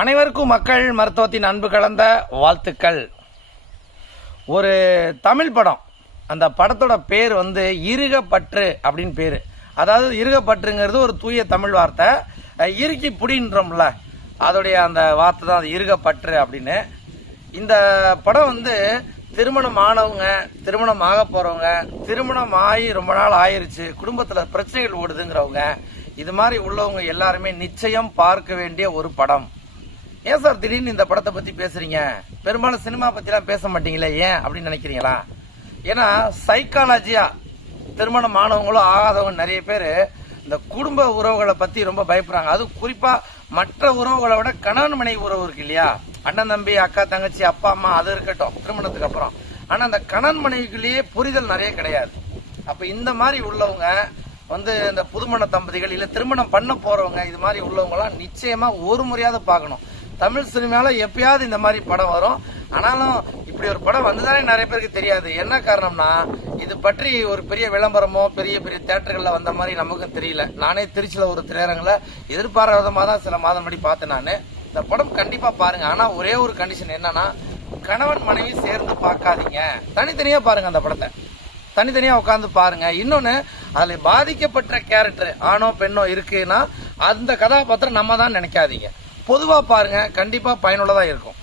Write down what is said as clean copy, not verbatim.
அனைவருக்கும் மக்கள் மருத்துவத்தின் அன்பு கலந்த வாழ்த்துக்கள். ஒரு தமிழ் படம், அந்த படத்தோட பேர் இருகப்பற்று அப்படின்னு பேரு. அதாவது இருகப்பற்றுங்கிறது ஒரு தூய தமிழ் வார்த்தை. இறுக்கி புடின்றோம்ல, அதோடைய அந்த வார்த்தை தான் அது இருகப்பற்று அப்படின்னு. இந்த படம் திருமணம் ஆனவங்க, திருமணம் ஆக போறவங்க, திருமணம் ஆகி ரொம்ப நாள் ஆயிருச்சு, குடும்பத்துல பிரச்சனைகள் ஓடுதுங்கிறவங்க, இது மாதிரி உள்ளவங்க எல்லாருமே நிச்சயம் பார்க்க வேண்டிய ஒரு படம். ஏன் சார் திடீர்னு இந்த படத்தை பத்தி பேசுறீங்க? பெரும்பாலும் சினிமா பத்தி எல்லாம் பேச மாட்டீங்களே, ஏன் அப்படின்னு நினைக்கிறீங்களா? ஏன்னா சைக்காலஜியா திருமணம் ஆனவங்களும் ஆகாதவங்க நிறைய பேர் இந்த குடும்ப உறவுகளை பத்தி ரொம்ப பயப்படுறாங்க. அதுவும் குறிப்பா மற்ற உறவுகளை விட கணவன் மனைவி உறவு இருக்கு இல்லையா, அண்ணன் தம்பி அக்கா தங்கச்சி அப்பா அம்மா, அது இருக்கட்டும் திருமணத்துக்கு அப்புறம். ஆனா அந்த கணவன் மனைவிக்குள்ளேயே புரிதல் நிறைய கிடையாது. அப்ப இந்த மாதிரி உள்ளவங்க இந்த புதுமண தம்பதிகள் இல்ல திருமணம் பண்ண போறவங்க, இது மாதிரி உள்ளவங்க எல்லாம் நிச்சயமா ஒரு முறையாவது பார்க்கணும். தமிழ் சினிமால எப்பயாவது இந்த மாதிரி படம் வரும். ஆனாலும் இப்படி ஒரு படம் வந்துதானே நிறைய பேருக்கு தெரியாது. என்ன காரணம்னா, இது பற்றி ஒரு பெரிய விளம்பரமோ பெரிய பெரிய தியேட்டர்கள்ல வந்த மாதிரி நமக்கும் தெரியல. நானே திருச்சியில ஒரு திரையரங்குல எதிர்பாராதமா தான் சில மாதம் படி பார்த்தேன். நான் இந்த படம் கண்டிப்பா பாருங்க. ஆனா ஒரே ஒரு கண்டிஷன் என்னன்னா, கணவன் மனைவி சேர்ந்து பார்க்காதீங்க, தனித்தனியா பாருங்க. அந்த படத்தை தனித்தனியா உட்காந்து பாருங்க. இன்னொன்னு, அதுல பாதிக்கப்பட்ட கேரக்டர் ஆணோ பெண்ணோ இருக்குன்னா அந்த கதாபாத்திரம் நம்ம தான் நினைக்காதீங்க. பொதுவா பாருங்க, கண்டிப்பா பயனுள்ளதா இருக்கும்.